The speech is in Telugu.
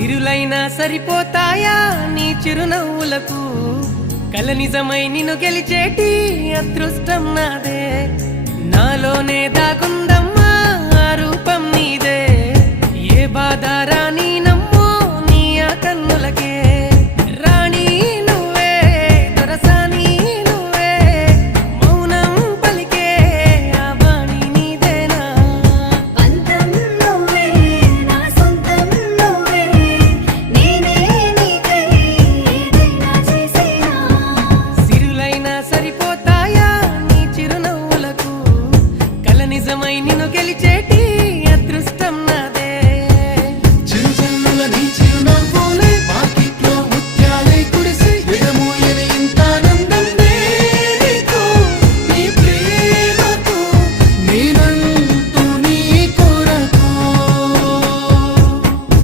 సిరులైనా సరిపోతాయా నీ చిరునవ్వులకు కల నిజమై నిన్ను గెలిచేటి అదృష్టం నాదే నాలోనే దాగుందమ్మా ఆ రూపం నీదే ఏ బాధ రాని